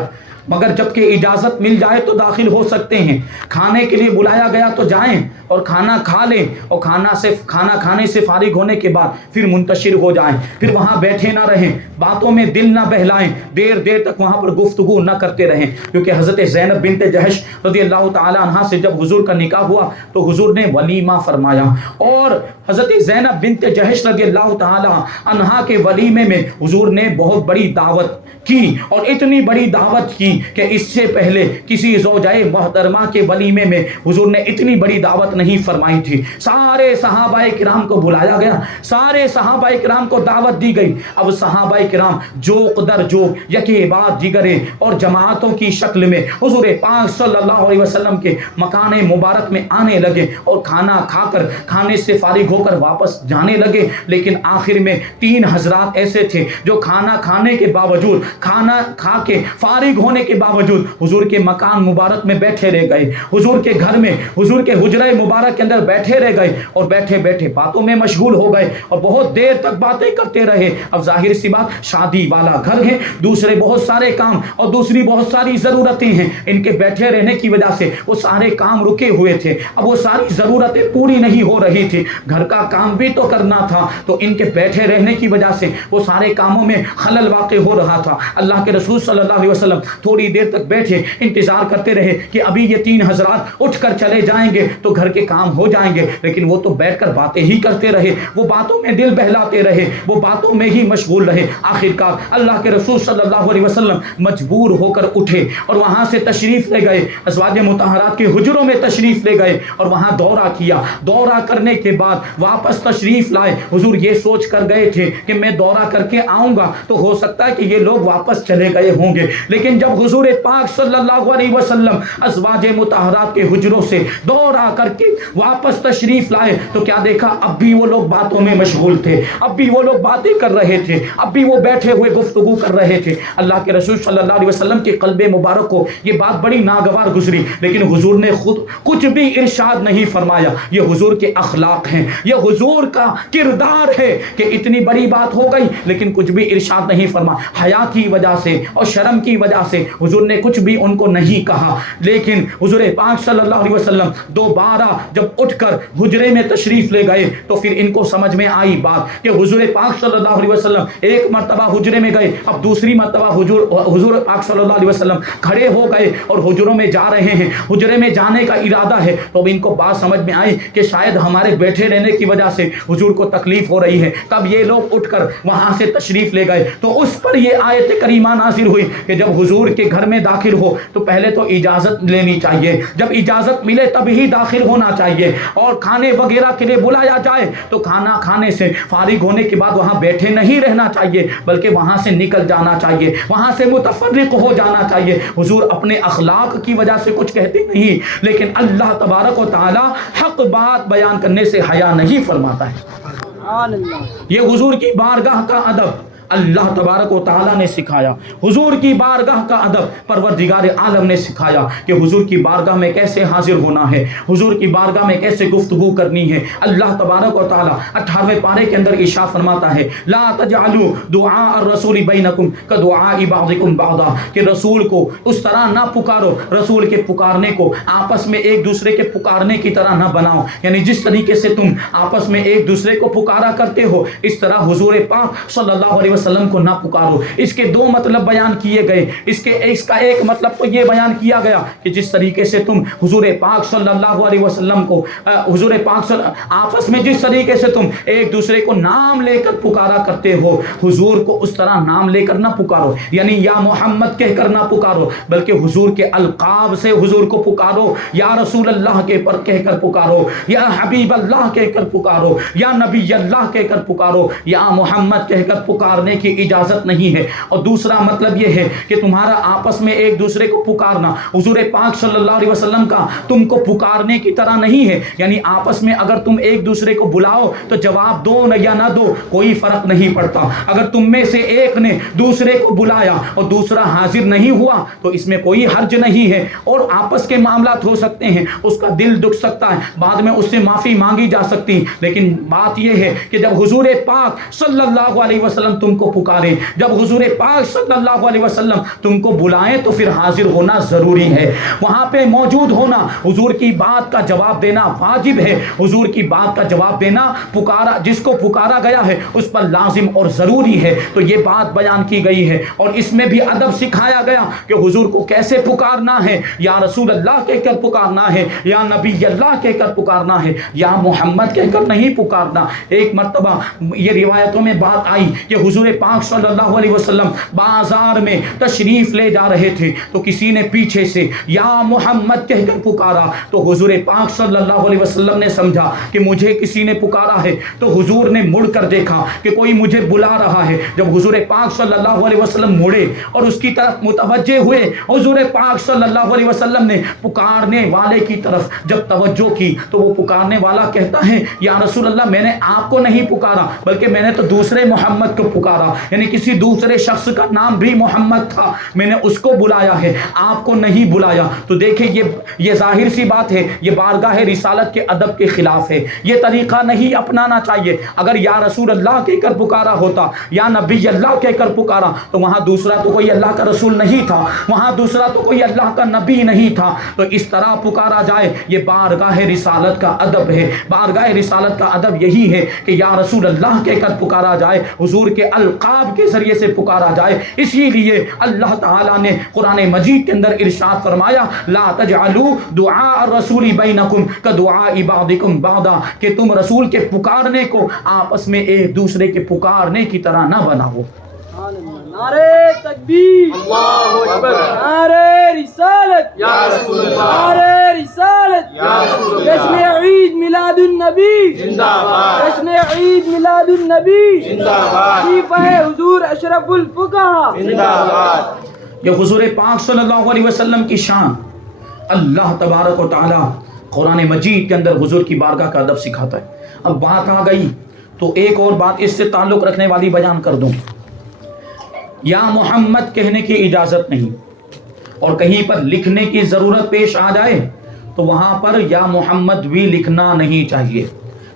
مگر جب کہ اجازت مل جائے تو داخل ہو سکتے ہیں. کھانے کے لیے بلایا گیا تو جائیں اور کھانا کھا لیں, اور کھانا کھانے سے فارغ ہونے کے بعد پھر منتشر ہو جائیں, پھر وہاں بیٹھے نہ رہیں, باتوں میں دل نہ بہلائیں, دیر تک وہاں پر گفتگو نہ کرتے رہیں. کیونکہ حضرت زینب بنت جہش رضی اللہ تعالی عنہا سے جب حضور کا نکاح ہوا تو حضور نے ولیمہ فرمایا, اور حضرت زینب بنت جہش رضی اللہ تعالی عنہا کے ولیمے میں حضور نے بہت بڑی دعوت کی, اور اتنی بڑی دعوت کی کہ اس سے پہلے کسی زوجہ محترمہ کے ولیمے میں حضور نے اتنی بڑی دعوت نہیں فرمائی تھی. سارے صحابہ کرام کو بلایا گیا, سارے صحابہ کرام کو دعوت دی گئی. اب صحابہ کرام جوق در جوق یکے بعد دیگرے اور جماعتوں کی شکل میں حضور پاک صلی اللہ علیہ وسلم کے مکان مبارک میں آنے لگے اور کھانا کھا کر کھانے سے فارغ ہو کر واپس جانے لگے. لیکن آخر میں 3 حضرات ایسے تھے جو کھانا کھانے کے باوجود, کھانا کھا کے فارغ ہونے کے باوجود حضور کے مکان مبارک میں بیٹھے رہ گئے, حضور کے گھر میں, حضور کے حجرہ مبارک کے اندر بیٹھے رہ گئے, اور بیٹھے بیٹھے باتوں میں مشغول ہو گئے اور بہت دیر تک باتیں کرتے رہے. اب ظاہر سی بات, شادی والا گھر ہے, دوسرے بہت سارے کام اور دوسری بہت ساری ضرورتیں ہیں, ان کے بیٹھے رہنے کی وجہ سے وہ سارے کام رکے ہوئے تھے. اب وہ ساری ضرورتیں پوری نہیں ہو رہی تھی, گھر کا کام بھی تو کرنا تھا, تو ان کے بیٹھے رہنے کی وجہ سے وہ سارے کاموں میں خلل واقع ہو رہا تھا. اللہ کے رسول صلی اللہ علیہ وسلم تھوڑی دیر تک بیٹھے انتظار کرتے رہے کہ ابھی یہ 3 حضرات اٹھ کر چلے جائیں گے تو گھر کے کام ہو جائیں گے، لیکن وہ تو بیٹھ کر باتیں ہی کرتے رہے، وہ باتوں میں دل بہلاتے رہے، وہ باتوں میں ہی مشغول رہے۔ آخرکار اللہ کے رسول صلی اللہ علیہ وسلم مجبور ہو کر اٹھے اور وہاں سے تشریف لے گئے، ازواج مطہرات کے حجروں میں تشریف لے گئے اور وہاں دورہ کیا۔ دورہ کرنے کے بعد واپس تشریف لائے۔ حضور یہ سوچ کر گئے تھے کہ میں دورہ کر کے آؤں گا تو ہو سکتا ہے کہ یہ لوگ واپس چلے گئے ہوں گے، لیکن جب حضور پاک صلی اللہ علیہ وسلم ازواج مطہرات کے حجروں سے دورہ کر کے واپس تشریف لائے تو کیا دیکھا؟ اب بھی وہ لوگ باتوں میں مشغول تھے، اب بھی وہ لوگ باتیں کر رہے تھے، اب بھی وہ بیٹھے ہوئے گفتگو کر رہے تھے۔ اللہ کے رسول صلی اللہ علیہ وسلم کے قلب مبارک کو یہ بات بڑی ناگوار گزری، لیکن حضور نے خود کچھ بھی ارشاد نہیں فرمایا۔ یہ حضور کے اخلاق ہیں، یہ حضور کا کردار ہے کہ اتنی بڑی بات ہو گئی لیکن کچھ بھی ارشاد نہیں فرمایا۔ حیا کی وجہ سے اور شرم کی وجہ سے حضور نے کچھ بھی ان کو نہیں کہا، لیکن حضور پاک صلی اللہ علیہ وسلم دوبارہ جب اٹھ کر حجرے میں تشریف لے گئے تو پھر ان کو سمجھ میں آئی بات کہ حضور پاک صلی اللہ علیہ وسلم ایک مرتبہ حجرے میں گئے، اب دوسری مرتبہ حضور پاک صلی اللہ علیہ وسلم کھڑے ہو گئے اور حجروں میں جا رہے ہیں، حجرے میں جانے کا ارادہ ہے۔ تو اب ان کو بات سمجھ میں آئی کہ شاید ہمارے بیٹھے رہنے کی وجہ سے حضور کو تکلیف ہو رہی ہے، تب یہ لوگ اٹھ کر وہاں سے تشریف لے گئے۔ تو اس پر یہ آیت کریمہ نازل ہوئی کہ جب حضور کے گھر میں داخل ہو تو پہلے تو اجازت لینی چاہیے، جب اجازت ملے تب ہی داخل ہونا چاہیے، اور کھانے وغیرہ کے لیے بلایا جائے تو کھانا کھانے سے فارغ ہونے کے بعد وہاں بیٹھے نہیں رہنا چاہیے بلکہ وہاں سے نکل جانا چاہیے، وہاں سے متفرق ہو جانا چاہیے۔ حضور اپنے اخلاق کی وجہ سے کچھ کہتے نہیں، لیکن اللہ تبارک و تعالی حق بات بیان کرنے سے حیا نہیں فرماتا ہے۔ یہ حضور کی بارگاہ کا ادب اللہ تبارک و تعالیٰ نے سکھایا، حضور کی بارگاہ کا ادب پروردگار عالم نے سکھایا کہ حضور کی بارگاہ میں کیسے حاضر ہونا ہے، حضور کی بارگاہ میں کیسے گفتگو کرنی ہے۔ اللہ تبارک و تعالیٰ 18ویں پارے کے اندر ارشاد فرماتا ہے لا تجعلوا دعاء الرسول بینکم کدعاء بعضکم بعضا، کہ رسول کو اس طرح نہ پکارو، رسول کے پکارنے کو آپس میں ایک دوسرے کے پکارنے کی طرح نہ بناؤ، یعنی جس طریقے سے تم آپس میں ایک دوسرے کو پکارا کرتے ہو اس طرح حضور پاک صلی اللہ علیہ وسلم کو نہ پکارو۔ اس کے 2 مطلب بیان کیے گئے، اس کا ایک مطلب تو یہ بیان کیا گیا کہ جس طریقے سے تم حضور پاک صلی اللہ علیہ وسلم کو حضور پاک آپس میں جس طریقے سے تم ایک دوسرے کو نام لے کر پکارا کرتے ہو، حضور کو اس طرح نام لے کر نہ پکارو، یعنی یا محمد کہہ کر نہ پکارو بلکہ حضور کے القاب سے حضور کو پکارو، یا رسول اللہ کے پر کہہ کر پکارو، یا حبیب اللہ کہہ کر پکارو، یا نبی اللہ کہہ کر پکارو، یا محمد کہہ کر پکارنے کی اجازت نہیں ہے۔ اور دوسرا مطلب یہ ہے کہ تمہارا آپس میں ایک دوسرے کو پکارنا حضور پاک صلی اللہ علیہ وسلم کا تم کو پکارنے کی طرح نہیں ہے، یعنی آپس میں اگر تم ایک دوسرے کو بلاؤ تو جواب دو یا نہ دو کوئی فرق نہیں پڑتا۔ اگر تم میں سے ایک نے دوسرے کو بلایا اور دوسرا حاضر نہیں ہوا تو اس میں کوئی حرج نہیں ہے، اور آپس کے معاملات ہو سکتے ہیں، اس کا دل دکھ سکتا ہے، بعد میں اس سے معافی مانگی جا سکتی، لیکن بات یہ ہے کہ جب حضور پاک صلی اللہ علیہ وسلم تم کو پکارے، جب حضور پاک صلی اللہ علیہ وسلم تم کو بلائیں تو پھر حاضر ہونا ضروری ہے، وہاں پہ موجود ہونا، حضور کی بات کا جواب دینا واجب ہے، حضور کی بات کا جواب دینا پکارا جس کو پکارا گیا ہے اس پر لازم اور ضروری ہے۔ تو یہ بات بیان کی گئی ہے اور اس میں بھی ادب سکھایا گیا کہ حضور کو کیسے پکارنا ہے، یا رسول اللہ کہہ کر پکارنا ہے، یا نبی اللہ کہہ کر پکارنا ہے، یا محمد کہہ کر نہیں پکارنا۔ ایک مرتبہ یہ روایتوں میں بات آئی کہ حضور پاک صلی اللہ علیہ وسلم بازار میں تشریف لے جا رہے تھے تو کسی نے پیچھے سے یا محمد کہہ کر پکارا، تو حضور پاک صلی اللہ علیہ وسلم نے سمجھا کہ مجھے کسی نے پکارا ہے، تو حضور نے مڑ کر دیکھا کہ کوئی مجھے بلا رہا ہے۔ جب حضور پاک صلی اللہ علیہ وسلم مڑے اور اس کی طرف متوجہ ہوئے، حضور پاک صلی اللہ علیہ وسلم نے پکارنے والے کی طرف جب توجہ کی تو وہ پکارنے والا کہتا ہے یا رسول اللہ میں نے آپ کو نہیں پکارا بلکہ میں نے تو دوسرے محمد کو پکارا، یعنی کسی دوسرے شخص کا نام بھی محمد تھا، میں نے اس کو بلایا ہے، آپ کو نہیں بلایا۔ تو دیکھیں یہ ظاہر سی بات ہے، یہ بارگاہ رسالت کے ادب کے خلاف ہے، یہ طریقہ نہیں اپنانا چاہیے۔ اگر یا رسول اللہ کہہ کر پکارا ہوتا یا نبی اللہ کہہ کر پکارا تو وہاں دوسرا تو کوئی اللہ کا رسول نہیں تھا، وہاں دوسرا تو کوئی اللہ کا نبی نہیں تھا، تو اس طرح پکارا جائے یہ بارگاہ رسالت کا ادب ہے۔ بارگاہ رسالت کا ادب یہی ہے کہ یا رسول اللہ کہہ کر پکارا جائے، حضور کے القاب کے ذریعے سے پکارا جائے. اسی لیے اللہ تعالیٰ نے قرآن مجید کے اندر ارشاد فرمایا لا تجعلوا دعاء الرسول بینکم کدعاء بعضکم بعضا, کہ تم رسول کے پکارنے کو آپس میں ایک دوسرے کے پکارنے کی طرح نہ بناؤ. نعرے تکبیر، اللہ اکبر، نعرے رسالت یا رسول اللہ، نعرے رسالت یا رسول اللہ. جشن عید میلاد النبی زندہ باد، جشن عید میلاد النبی زندہ باد. خلیفہ حضور اشرف الفقہا زندہ باد. یہ حضور پاک صلی اللہ علیہ وسلم کی شان اللہ تبارک و تعالی قرآن مجید کے اندر حضور کی بارگاہ کا ادب سکھاتا ہے. اب بات آ گئی تو ایک اور بات اس سے تعلق رکھنے والی بیان کر دوں. یا محمد کہنے کی اجازت نہیں, اور کہیں پر لکھنے کی ضرورت پیش آ جائے تو وہاں پر یا محمد بھی لکھنا نہیں چاہیے.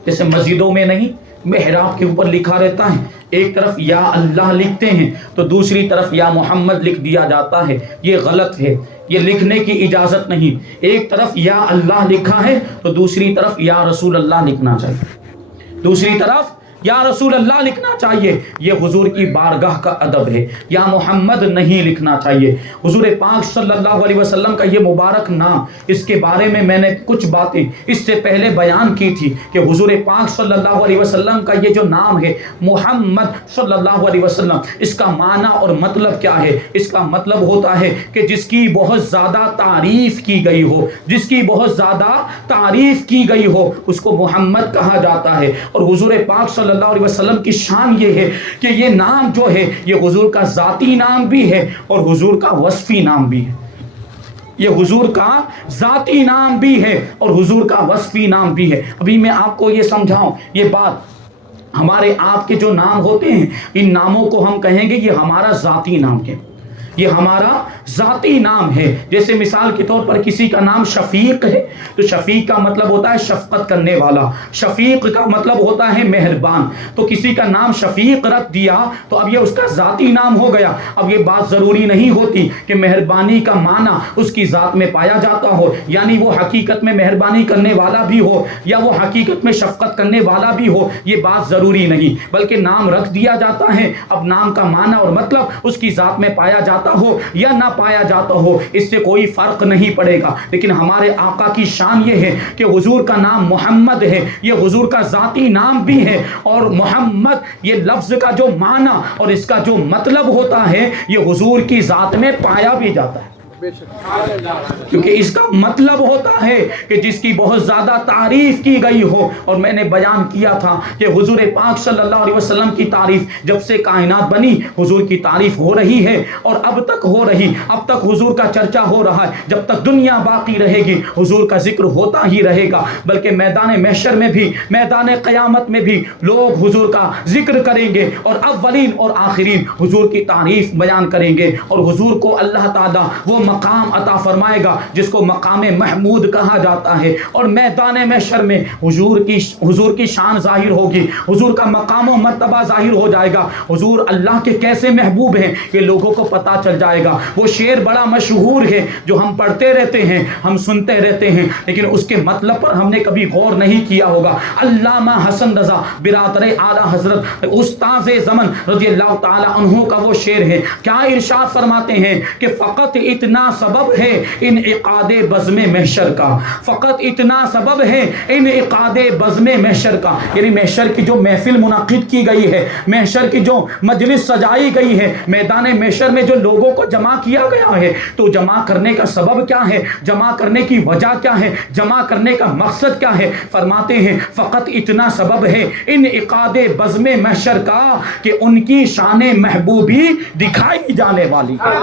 جیسے مسجدوں میں نہیں, محراب کے اوپر لکھا رہتا ہے, ایک طرف یا اللہ لکھتے ہیں تو دوسری طرف یا محمد لکھ دیا جاتا ہے. یہ غلط ہے, یہ لکھنے کی اجازت نہیں. ایک طرف یا اللہ لکھا ہے تو دوسری طرف یا رسول اللہ لکھنا چاہیے, دوسری طرف یا رسول اللہ لکھنا چاہیے. یہ حضور کی بارگاہ کا ادب ہے. یا محمد نہیں لکھنا چاہیے. حضور پاک صلی اللہ علیہ وسلم کا یہ مبارک نام, اس کے بارے میں میں نے کچھ باتیں اس سے پہلے بیان کی تھی کہ حضور پاک صلی اللہ علیہ وسلم کا یہ جو نام ہے محمد صلی اللہ علیہ وسلم, اس کا معنی اور مطلب کیا ہے؟ اس کا مطلب ہوتا ہے کہ جس کی بہت زیادہ تعریف کی گئی ہو, جس کی بہت زیادہ تعریف کی گئی ہو اس کو محمد کہا جاتا ہے. اور حضور پاک صلی اللہ علیہ وسلم کی شان یہ ہے کہ یہ نام جو ہے یہ حضور کا ذاتی نام بھی ہے اور حضور کا وصفی نام بھی ہے. یہ حضور کا ذاتی نام بھی ہے اور حضور کا وصفی نام بھی ہے. ابھی میں آپ کو یہ سمجھاؤں, یہ بات ہمارے آپ کے جو نام ہوتے ہیں ان ناموں کو ہم کہیں گے یہ ہمارا ذاتی نام ہے, یہ ہمارا ذاتی نام ہے. جیسے مثال کے طور پر کسی کا نام شفیق ہے تو شفیق کا مطلب ہوتا ہے شفقت کرنے والا, شفیق کا مطلب ہوتا ہے مہربان. تو کسی کا نام شفیق رکھ دیا تو اب یہ اس کا ذاتی نام ہو گیا. اب یہ بات ضروری نہیں ہوتی کہ مہربانی کا معنی اس کی ذات میں پایا جاتا ہو, یعنی وہ حقیقت میں مہربانی کرنے والا بھی ہو یا وہ حقیقت میں شفقت کرنے والا بھی ہو, یہ بات ضروری نہیں. بلکہ نام رکھ دیا جاتا ہے, اب نام کا معنی اور مطلب اس کی ذات میں پایا جاتا ہو یا نہ پایا جاتا ہو اس سے کوئی فرق نہیں پڑے گا. لیکن ہمارے آقا کی شان یہ ہے کہ حضور کا نام محمد ہے, یہ حضور کا ذاتی نام بھی ہے. اور محمد یہ لفظ کا جو معنی اور اس کا جو مطلب ہوتا ہے یہ حضور کی ذات میں پایا بھی جاتا ہے, کیونکہ اس کا مطلب ہوتا ہے کہ جس کی بہت زیادہ تعریف کی گئی ہو. اور میں نے بیان کیا تھا کہ حضور پاک صلی اللہ علیہ وسلم کی تعریف جب سے کائنات بنی حضور کی تعریف ہو رہی ہے اور اب تک ہو رہی, اب تک حضور کا چرچا ہو رہا ہے. جب تک دنیا باقی رہے گی حضور کا ذکر ہوتا ہی رہے گا. بلکہ میدان محشر میں بھی, میدان قیامت میں بھی لوگ حضور کا ذکر کریں گے اور اولین اور آخرین حضور کی تعریف بیان کریں گے. اور حضور کو اللہ تعالیٰ وہ مقام عطا فرمائے گا جس کو مقام محمود کہا جاتا ہے. اور میدان محشر میں حضور کی شان ظاہر ہوگی, حضور کا مقام و مرتبہ ظاہر ہو جائے گا. حضور اللہ کے کیسے محبوب ہیں یہ لوگوں کو پتا چل جائے گا. وہ شعر بڑا مشہور ہے جو ہم پڑھتے رہتے ہیں, ہم سنتے رہتے ہیں, لیکن اس کے مطلب پر ہم نے کبھی غور نہیں کیا ہوگا. علامہ حسن رضا برادر اعلیٰ حضرت استاذ زمن رضی اللہ تعالی عنہ کا وہ شعر ہے. کیا ارشاد فرماتے ہیں کہ فقط اتنا سبب ہے انعقاد بزم محشر کا, فقط اتنا سبب ہے انعقاد بزم محشر کا, یعنی محشر کی جو محفل منعقد کی گئی ہے, محشر کی جو مجلس سجائی گئی ہے, میدان محشر میں جو لوگوں کو جمع کیا گیا ہے, تو جمع کرنے کا سبب کیا ہے, جمع کرنے کی وجہ کیا ہے, جمع کرنے کا مقصد کیا ہے؟ فرماتے ہیں فقط اتنا سبب ہے انعقاد بزم محشر کا کہ ان کی شان محبوبی دکھائی جانے والی ہے,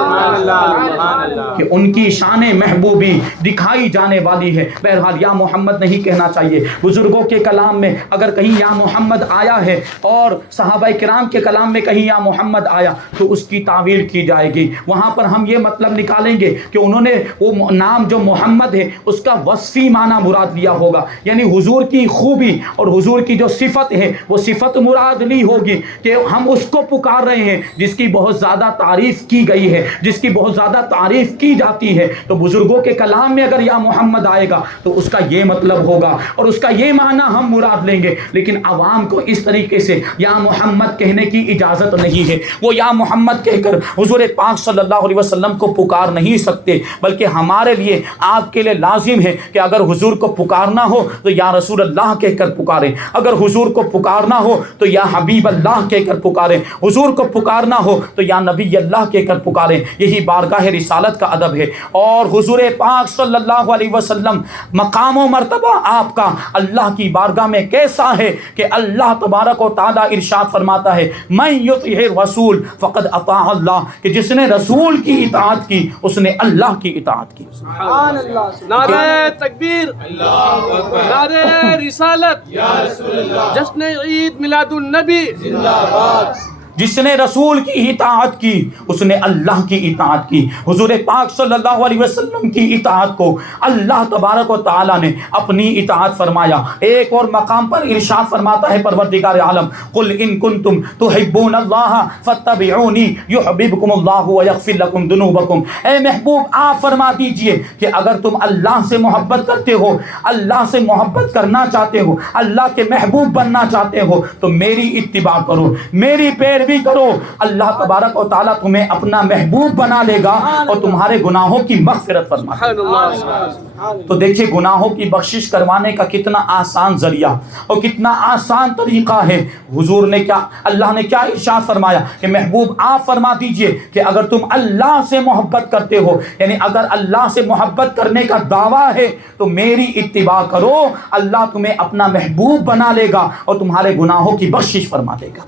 کہ ان کی شان محبوبی دکھائی جانے والی ہے. بہرحال یا محمد نہیں کہنا چاہیے. بزرگوں کے کلام میں اگر کہیں یا محمد آیا ہے اور صحابہ کرام کے کلام میں کہیں یا محمد آیا تو اس کی تعویل کی جائے گی. وہاں پر ہم یہ مطلب نکالیں گے کہ انہوں نے وہ نام جو محمد ہے اس کا وصفی معنی مراد لیا ہوگا, یعنی حضور کی خوبی اور حضور کی جو صفت ہے وہ صفت مراد لی ہوگی کہ ہم اس کو پکار رہے ہیں جس کی بہت زیادہ تعریف کی گئی ہے, جس کی بہت زیادہ تعریف تعریف کی جاتی ہے تو بزرگوں کے کلام میں اگر یا محمد آئے گا تو اس کا یہ مطلب ہوگا اور اس کا یہ معنی ہم مراد لیں گے، لیکن عوام کو اس طریقے سے یا محمد کہنے کی اجازت نہیں ہے۔ وہ یا محمد کہہ کر حضور پاک صلی اللہ علیہ وسلم کو پکار نہیں سکتے، بلکہ ہمارے لیے آپ کے لیے لازم ہے کہ اگر حضور کو پکارنا ہو تو یا رسول اللہ کہہ کر پکاریں، اگر حضور کو پکارنا ہو تو یا حبیب اللہ کہہ کر پکاریں، حضور کو پکارنا ہو تو یا نبی اللہ کہہ کر پکاریں۔ یہی بارگاہ رسالت کا ادب ہے۔ اور حضور پاک صلی اللہ علیہ وسلم مقام و مرتبہ آپ کا اللہ کی بارگاہ میں کیسا ہے کہ اللہ تبارک و تعالیٰ ارشاد فرماتا ہے من یطع الرسول فقد اطاع اللہ، کہ جس نے رسول کی اطاعت کی اس نے اللہ کی اطاعت کی۔ سبحان اللہ، نعرہ تکبیر، نعرہ رسالت، جشن عید میلاد النبی زندہ باد۔ جس نے رسول کی اطاعت کی اس نے اللہ کی اطاعت کی۔ حضور پاک صلی اللہ علیہ وسلم کی اطاعت کو اللہ تبارک و تعالیٰ نے اپنی اطاعت فرمایا۔ ایک اور مقام پر ارشاد فرماتا ہے پروردگار عالم قل ان کنتم تحبون اللہ فاتبعونی یحببکم اللہ ویغفر لکم ذنوبکم۔ اے محبوب آپ فرما دیجئے کہ اگر تم اللہ سے محبت کرتے ہو، اللہ سے محبت کرنا چاہتے ہو، اللہ کے محبوب بننا چاہتے ہو تو میری اتباع کرو، میری پیروی کرو، اللہ تبارک و تعالیٰ تمہیں اپنا محبوب بنا لے گا اور تمہارے گناہوں کی مغفرت فرما دے گا۔ تو دیکھیے گناہوں کی بخشش کروانے کا کتنا آسان ذریعہ اور کتنا آسان طریقہ ہے۔ حضور نے کیا، اللہ نے کیا ارشاد فرمایا کہ محبوب آپ فرما دیجئے کہ اگر تم اللہ سے محبت کرتے ہو، یعنی اگر اللہ سے محبت کرنے کا دعویٰ ہے تو میری اتباع کرو، اللہ تمہیں اپنا محبوب بنا لے گا اور تمہارے گناہوں کی بخشش فرما دے گا۔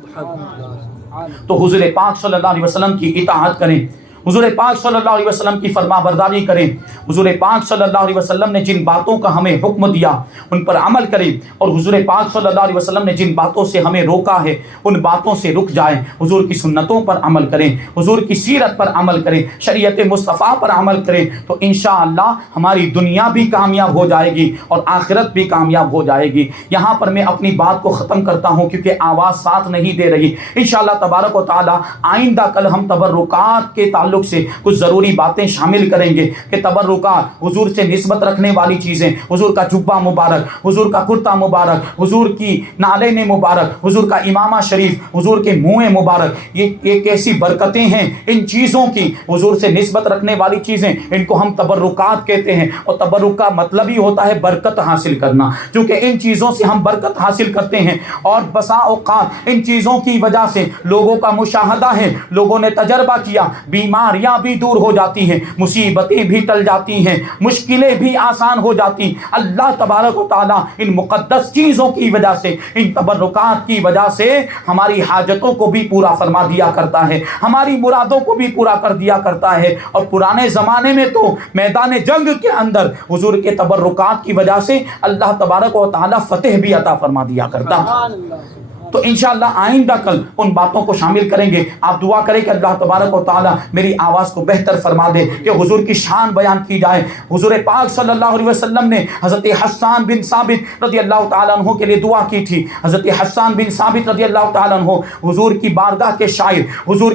تو حضور پاک صلی اللہ علیہ وسلم کی اطاعت کریں، حضور پاک صلی اللہ علیہ وسلم کی فرما برداری کریں۔ حضور پاک صلی اللہ علیہ وسلم نے جن باتوں کا ہمیں حکم دیا ان پر عمل کریں، اور حضور پاک صلی اللہ علیہ وسلم نے جن باتوں سے ہمیں روکا ہے ان باتوں سے رک جائیں۔ حضور کی سنتوں پر عمل کریں، حضور کی سیرت پر عمل کریں، شریعت مصطفیٰ پر عمل کریں، تو انشاءاللہ ہماری دنیا بھی کامیاب ہو جائے گی اور آخرت بھی کامیاب ہو جائے گی۔ یہاں پر میں اپنی بات کو ختم کرتا ہوں کیونکہ آواز ساتھ نہیں دے رہی۔ انشاءاللہ تبارک و تعالی آئندہ کل ہم تبرکات کے تعلق سے کچھ ضروری باتیں شامل کریں گے کہ تبرکات حضور سے نسبت رکھنے والی چیزیں، حضور کا جبہ مبارک، حضور کا کرتا مبارک، حضور کی نالین مبارک، حضور کا امامہ شریف، حضور کے منہ مبارک، یہ کیسی برکتیں ہیں ان چیزوں کی۔ حضور سے نسبت رکھنے والی چیزیں ان کو ہم تبرکات کہتے ہیں، اور تبرک کا مطلب ہی ہوتا ہے برکت حاصل کرنا، کیونکہ ان چیزوں سے ہم برکت حاصل کرتے ہیں۔ اور بسا اوقات ان چیزوں کی وجہ سے لوگوں کا مشاہدہ ہے، لوگوں نے تجربہ کیا، بیماریاں بھی دور ہو جاتی ہیں، مصیبتیں بھی ٹل جاتی ہیں، مشکلیں بھی آسان ہو جاتی۔ اللہ تبارک و تعالیٰ ان مقدس چیزوں کی وجہ سے، ان تبرکات کی وجہ سے ہماری حاجتوں کو بھی پورا فرما دیا کرتا ہے، ہماری مرادوں کو بھی پورا کر دیا کرتا ہے۔ اور پرانے زمانے میں تو میدان جنگ کے اندر حضور کے تبرکات کی وجہ سے اللہ تبارک و تعالیٰ فتح بھی عطا فرما دیا کرتا ہے۔ تو انشاءاللہ آئندہ کل ان باتوں کو شامل کریں گے۔ آپ دعا کریں کہ اللہ تبارک و تعالیٰ میری آواز کو بہتر فرما دے کہ حضور کی شان بیان کی جائے۔ حضور پاک صلی اللہ علیہ وسلم نے حضرت حسان بن ثابت رضی اللہ تعالیٰ عنہ کے لیے دعا کی تھی۔ حضرت حسان بن ثابت رضی اللہ تعالیٰ عنہ حضور کی بارگاہ کے شاعر، حضور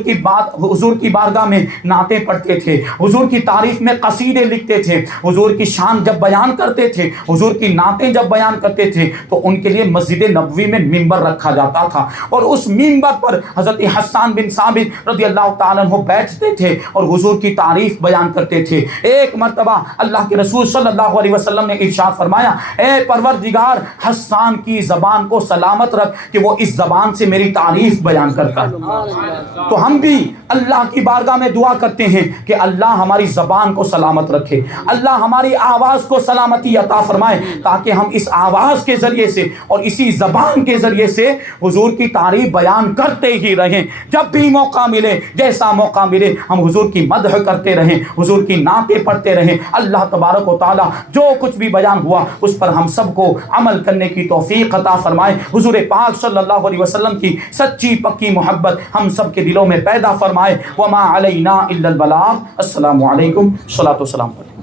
کی بارگاہ میں نعتیں پڑھتے تھے، حضور کی تعریف میں قصیدے لکھتے تھے، حضور کی شان جب بیان کرتے تھے، حضور کی نعتیں جب بیان کرتے تھے تو ان کے لیے مسجد نبوی میں ممبر رکھا جاتا تھا، اور اس منبر پر حضرت حسان بن ثابت رضی اللہ تعالیٰ عنہ بیٹھتے تھے اور حضور کی تعریف بیان کرتے تھے۔ ایک مرتبہ اللہ کے رسول صلی اللہ علیہ وسلم نے ارشاد فرمایا، اے پروردگار حسان کی زبان کو سلامت رکھ کہ وہ اس زبان سے میری تعریف بیان کرتا ہے۔ تو ہم بھی اللہ کی بارگاہ میں دعا کرتے ہیں کہ اللہ ہماری زبان کو سلامت رکھے، اللہ ہماری آواز کو سلامتی عطا فرمائے، تاکہ ہم اس آواز کے ذریعے سے اور اسی زبان کے ذریعے سے حضور کی تعریف بیان کرتے ہی رہیں۔ جب بھی موقع ملے، جیسا موقع ملے، ہم حضور کی مدح کرتے رہیں، حضور کی نعتیں پڑھتے رہیں۔ اللہ تبارک و تعالیٰ جو کچھ بھی بیان ہوا اس پر ہم سب کو عمل کرنے کی توفیق عطا فرمائے۔ حضور پاک صلی اللہ علیہ وسلم کی سچی پکی محبت ہم سب کے دلوں میں پیدا فرمائے۔ وما علینا الا البلاغ۔ السلام علیکم، صلاۃ و سلام علیکم۔